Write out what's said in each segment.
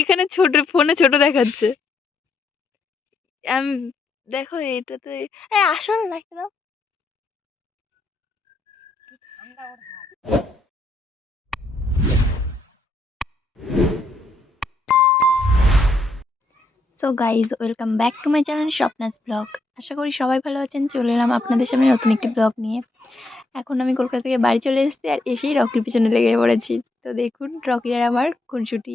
এখানে ছোট ফোনে ছোট দেখাচ্ছে। আমি দেখো এটাতে আসল নাকি দাও। So guys welcome back to my channel Swapna's blog. আশা করি সবাই ভালো আছেন। চলে এলাম আপনাদের সামনে নতুন একটি ব্লগ নিয়ে। এখন আমি কলকাতা থেকে বাড়ি চলে এসেছি আর এসেই রকির পিছনে লেগে পড়েছি। তো দেখুন রকির আর আমার খুনসুটি।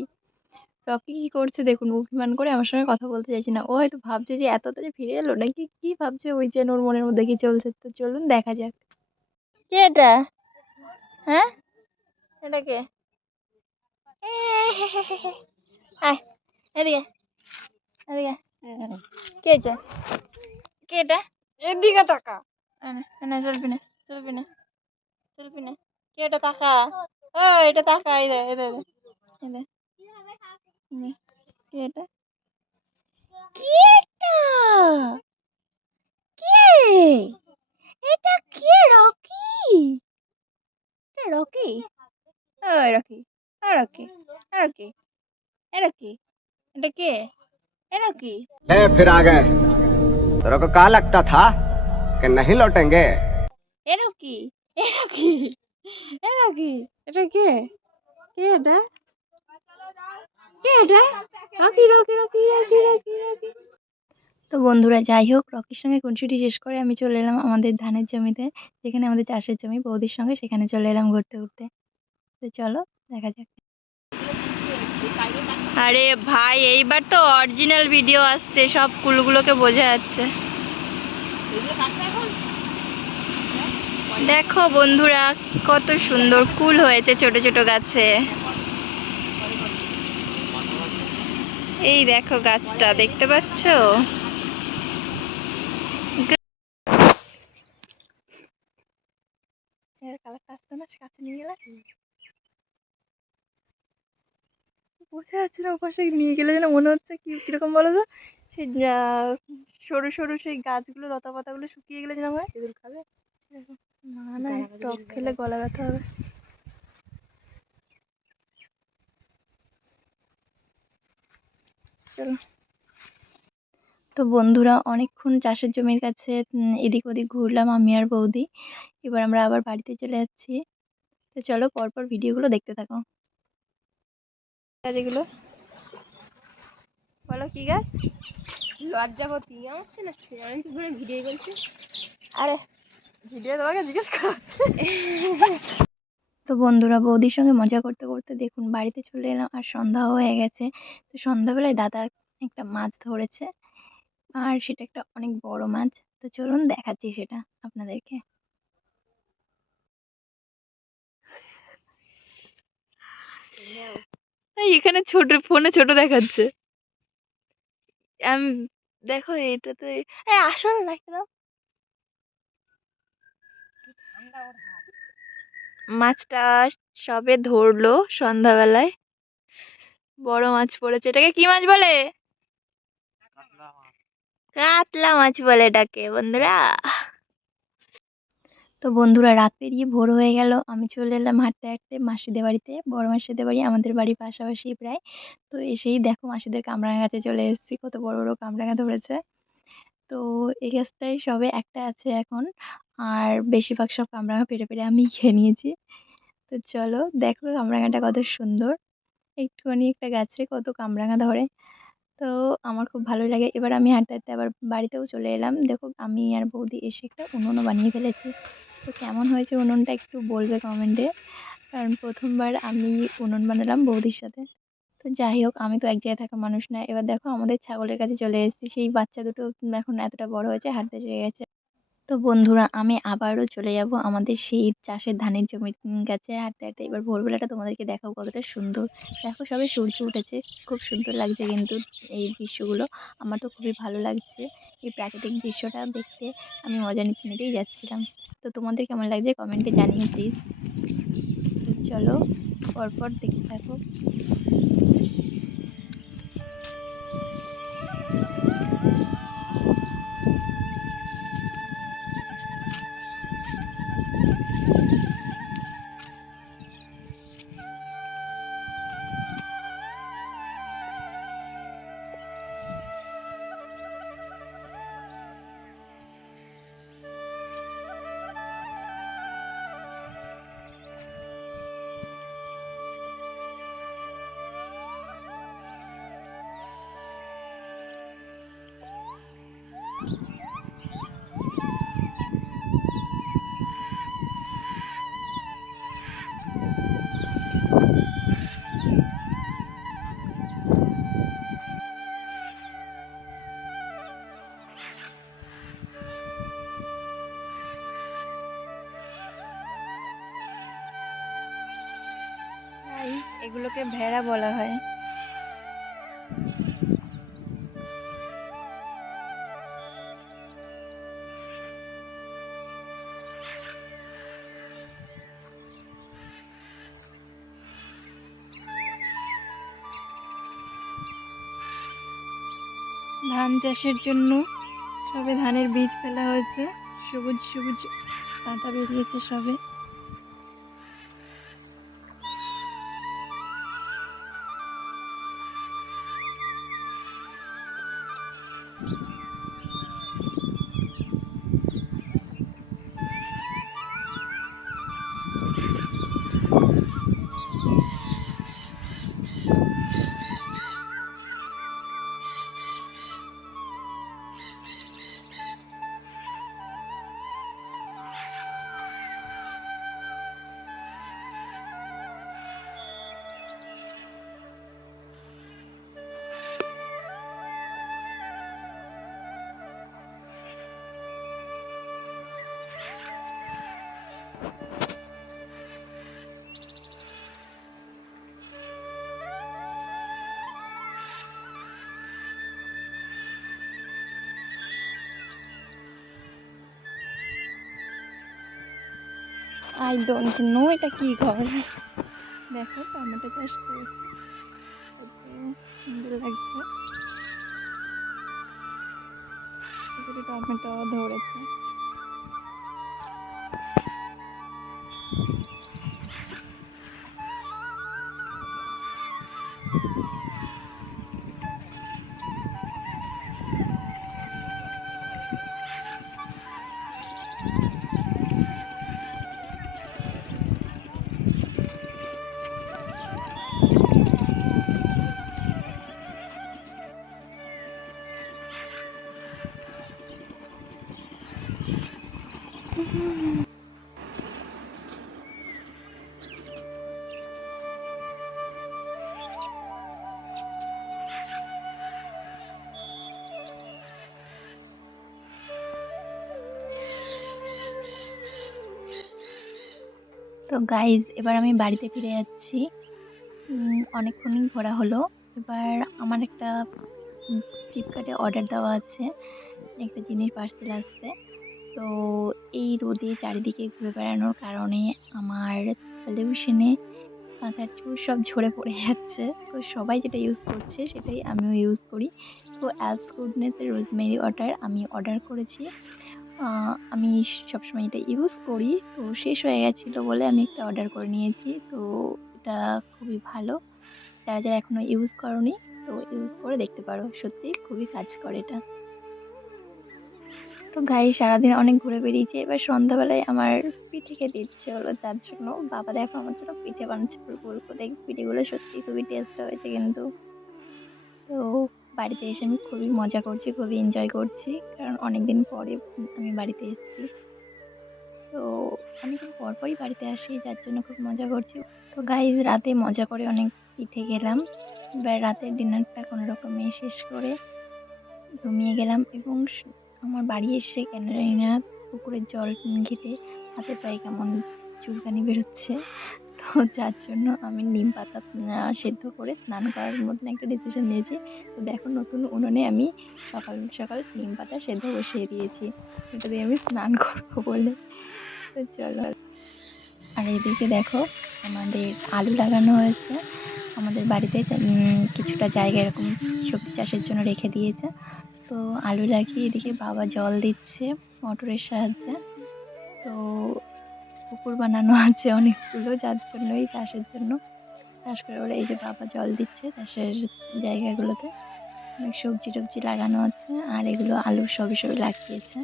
রকি কী করছে দেখুন, অভিমান করে আমার সঙ্গে কথা বলতে চাইছে না। ও হয়তো ভাবছে যে এত তাড়াতাড়ি ফিরে এলো নাকি, কি ভাবছে ওই যেন ওর মনের মধ্যে কি চলছে। তো চলুন দেখা যাক। কে এটা? হ্যাঁ, এটা কে? আয় এদিকে, এদিকে। কে এটা? কে এটা? এদিকে তাকা। না চলবি না, চলবি না, চলবি না। কে এটা? তাকা। ও এটা তাকা। এই দে, এই দে, এই দে। কে এটা? কে এটা? কে এটা? কে? রকি? এটা রকি? ওই রকি, ও রকি, ও রকি, এ রকি। এটা কে? এ রকি। फिर आ गए। तेरे को कहा लगता था कि नहीं लौटेंगे। এ রকি, এ রকি, এ রকি। এটা কে? কে এটা? কে এটা? Rocky, Rocky, Rocky, Rocky, Rocky, Rocky. তো বন্ধুরা যাই হোক, রকির সঙ্গে খুনসুটি শেষ করে আমি চলে এলাম আমাদের ধানের জমিতে, যেখানে আমাদের চাষের জমি, বৌদির সঙ্গে সেখানে চলে এলাম ঘুরতে ঘুরতে। তো চলো দেখা যাক। আরে ভাই, এইবার তো অরিজিনাল ভিডিও আসছে, সব কুলগুলোকে বোঝা যাচ্ছে। দেখো বন্ধুরা, কত সুন্দর কুল হয়েছে ছোট ছোট গাছে। এই দেখো গাছটা, দেখতে পাচ্ছ? বসে যাচ্ছে না, ওপাশে নিয়ে গেলে যেন মনে হচ্ছে কি কিরকম বলো তো, সেই সরু সরু সেই গাছগুলো, লতা পাতাগুলো শুকিয়ে গেলে যেন হয়। তেঁতুল খাবে? না না, টক খেলে গলা ব্যথা হবে। চলো। তো বন্ধুরা অনেকক্ষণ চাষের জমির কাছে এদিক ওদিক ঘুরলাম আমি আর বৌদি। এবার আমরা আবার বাড়িতে চলে যাচ্ছি। তো চলো পরপর ভিডিওগুলো দেখতে থাকো। গাছগুলো বলো কি গাছ? লজ্জাবতী আমার চেনাচ্ছে, আমি তো ঘুরে ভিডিও বলছি। আরে ভিডিও তোমাকে জিজ্ঞেস করছে। তো বন্ধুরা বৌদির সঙ্গে মজা করতে করতে দেখুন বাড়িতে চলে এলাম আর সন্ধ্যাও হয়ে গেছে। তো সন্ধ্যাবেলায় দাদা একটা মাছ ধরেছে, আর সেটা একটা অনেক বড় মাছ। তো চলুন দেখাচ্ছি সেটা আপনাদেরকে। এখানে ছোট ফোনে ছোট দেখাচ্ছে। আমি দেখো এটাতে আসল নাকি দাও। মাছটা সবে ধরলো সন্ধ্যাবেলায়, বড় মাছ পড়েছে। এটাকে কি মাছ বলে? কাতলা মাছ বলে এটাকে বন্ধুরা। তো বন্ধুরা রাত পেরিয়ে ভোর হয়ে গেল, আমি চলে এলাম হাঁটতে হাঁটতে মাসিদের বাড়িতে। বড় মাসিদের বাড়ি আমাদের বাড়ির পাশাপাশি প্রায়। তো এসেই দেখো মাসিদের কামরাঙা গাছে চলে এসেছি, কত বড় বড় কামরাঙা ধরেছে। তো এই গাছটাই সবে একটা আছে এখন, আর বেশিরভাগ সব কামরাঙা পেরে পেরে আমি খেয়ে নিয়েছি। তো চলো দেখো কামরাঙাটা কত সুন্দর, একটুখানি একটা গাছে কত কামরাঙা ধরে। তো আমার খুব ভালো লাগে। এবার আমি হাঁটতে হাঁটতে আবার বাড়িতেও চলে এলাম। দেখো আমি আর বৌদি এসে একটা উনুনও বানিয়ে ফেলেছি। তো কেমন হয়েছে উনুনটা একটু বলবে কমেন্টে, কারণ প্রথমবার আমি উনুন বানালাম বৌদির সাথে। তো যাই হোক, আমি তো এক জায়গায় থাকা মানুষ না। এবার দেখো আমাদের ছাগলের কাছে চলে এসেছি, সেই বাচ্চা দুটো এখন এতটা বড় হয়েছে, হাঁটতে শিখে গেছে। তো বন্ধুরা আমি আবারও চলে যাব আমাদের সেই চাষের ধানের জমির কাছে হাঁটতে হাঁটতে। এবার ভোরবেলাটা তোমাদেরকে দেখাবো কতটা সুন্দর। দেখো সবে সূর্য উঠেছে, খুব সুন্দর লাগছে কিন্তু এই দৃশ্যগুলো। আমার তো খুবই ভালো লাগছে এই প্রাকৃতিক দৃশ্যটা দেখতে। আমি মজা নিতে নিতেই যাচ্ছিলাম। তো তোমাদের কেমন লাগছে কমেন্টে জানিও প্লিজ। তো চলো পরপর দেখতে থাকো। তাই এগুলোকে ভেড়া বলা হয়। ধান চাষের জন্য সবে ধানের বীজ ফেলা হয়েছে, সবুজ সবুজ পাতা বেরিয়েছে সবে। আই ডোন্ট নো এটা কি ঘর। দেখো টমেটো চাষ করেছে, কত সুন্দর লাগছে। এখানে টমেটো ধরেছে। তো গাইজ এবার আমি বাড়িতে ফিরে যাচ্ছি। অনেকক্ষণই ঘোরা হলো। এবার আমার একটা ফ্লিপকার্টে অর্ডার দেওয়া আছে, একটা জিনিস পার্সেল আসছে। তো এই রোদে চারিদিকে ঘুরে বেড়ানোর কারণে আমার টেলিভিশনে মাথার চুল সব ঝরে পড়ে যাচ্ছে। তো সবাই যেটা ইউজ করছে সেটাই আমিও ইউজ করি। তো অ্যালস গুডনেসের রোজমেরি ওয়াটার আমি অর্ডার করেছি। আমি সবসময় এটা ইউজ করি। তো শেষ হয়ে গেছিলো বলে আমি একটা অর্ডার করে নিয়েছি। তো এটা খুবই ভালো। যারা, যারা এখনও ইউজ করোনি তো ইউজ করে দেখতে পারো। সত্যিই খুবই কাজ করে এটা। তো গাইস সারাদিন অনেক ঘুরে বেরিয়েছি। এবার সন্ধ্যাবেলায় আমার পিঠে খেতে ইচ্ছে হলো, যার জন্য বাবা দেখো আমার জন্য পিঠে বানাচ্ছে ফুলকো ফুলকো। দেখ পিঠেগুলো সত্যিই খুবই টেস্ট হয়েছে কিন্তু। তো বাড়িতে এসে আমি খুবই মজা করছি, খুবই এনজয় করছি। কারণ অনেকদিন পরে আমি বাড়িতে এসেছি। তো অনেকদিন পর পরই বাড়িতে আসি, যার জন্য খুব মজা করছি। তো গাইস রাতে মজা করে অনেক পিঠে খেলাম। এবার রাতের ডিনারটা কোনো রকমে শেষ করে ঘুমিয়ে গেলাম এবং আমার বাড়ি এসে কেন জানি না পুকুরের জল ঘেঁটে হাতে পায়ে কেমন চুলকানি বেরোচ্ছে। তো যার জন্য আমি নিম পাতা সেদ্ধ করে স্নান করার মতন একটা ডিসিশন নিয়েছি। তো দেখো নতুন উনুনে আমি সকাল সকাল নিম পাতা সেদ্ধ বসিয়ে দিয়েছি, এটা দিয়ে আমি স্নান করবো বলে। তো চলো। আর এদিকে দেখো আমাদের আলু লাগানো হয়েছে। আমাদের বাড়িতে কিছুটা জায়গা এরকম সবজি চাষের জন্য রেখে দিয়েছে। তো আলু লাগিয়ে এদিকে বাবা জল দিচ্ছে মোটরের সাহায্যে। তো পুকুর বানানো আছে অনেকগুলো, যার জন্যই চাষের জন্য চাষ করে বলে এই যে বাবা জল দিচ্ছে চাষের জায়গাগুলোতে। অনেক সবজি টবজি লাগানো আছে আর এগুলো আলু সবে সবে লাগিয়েছে।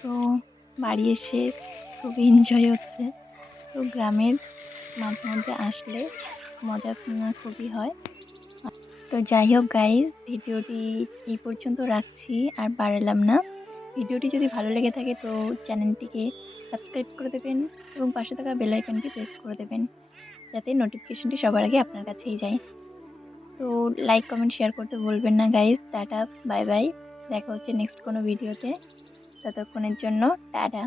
তো বাড়ি এসে খুবই এনজয় হচ্ছে। তো গ্রামের মাঝে মধ্যে আসলে মজা খুবই হয়। তো তো যাই হোক গাইস, ভিডিওটি এই পর্যন্ত রাখছি, আর বাড়ালাম না। ভিডিওটি যদি ভালো লেগে থাকে তো চ্যানেলটিকে সাবস্ক্রাইব করে দেবেন এবং পাশে থাকা বেল আইকনটি প্রেস করে দেবেন, যাতে নোটিফিকেশনটি সবার আগে আপনার কাছেই যায়। তো লাইক, কমেন্ট, শেয়ার করতে ভুলবেন না গাইস। Tata, bye bye. দেখা হচ্ছে নেক্সট কোনো ভিডিওতে। ততক্ষণের জন্য টাটা।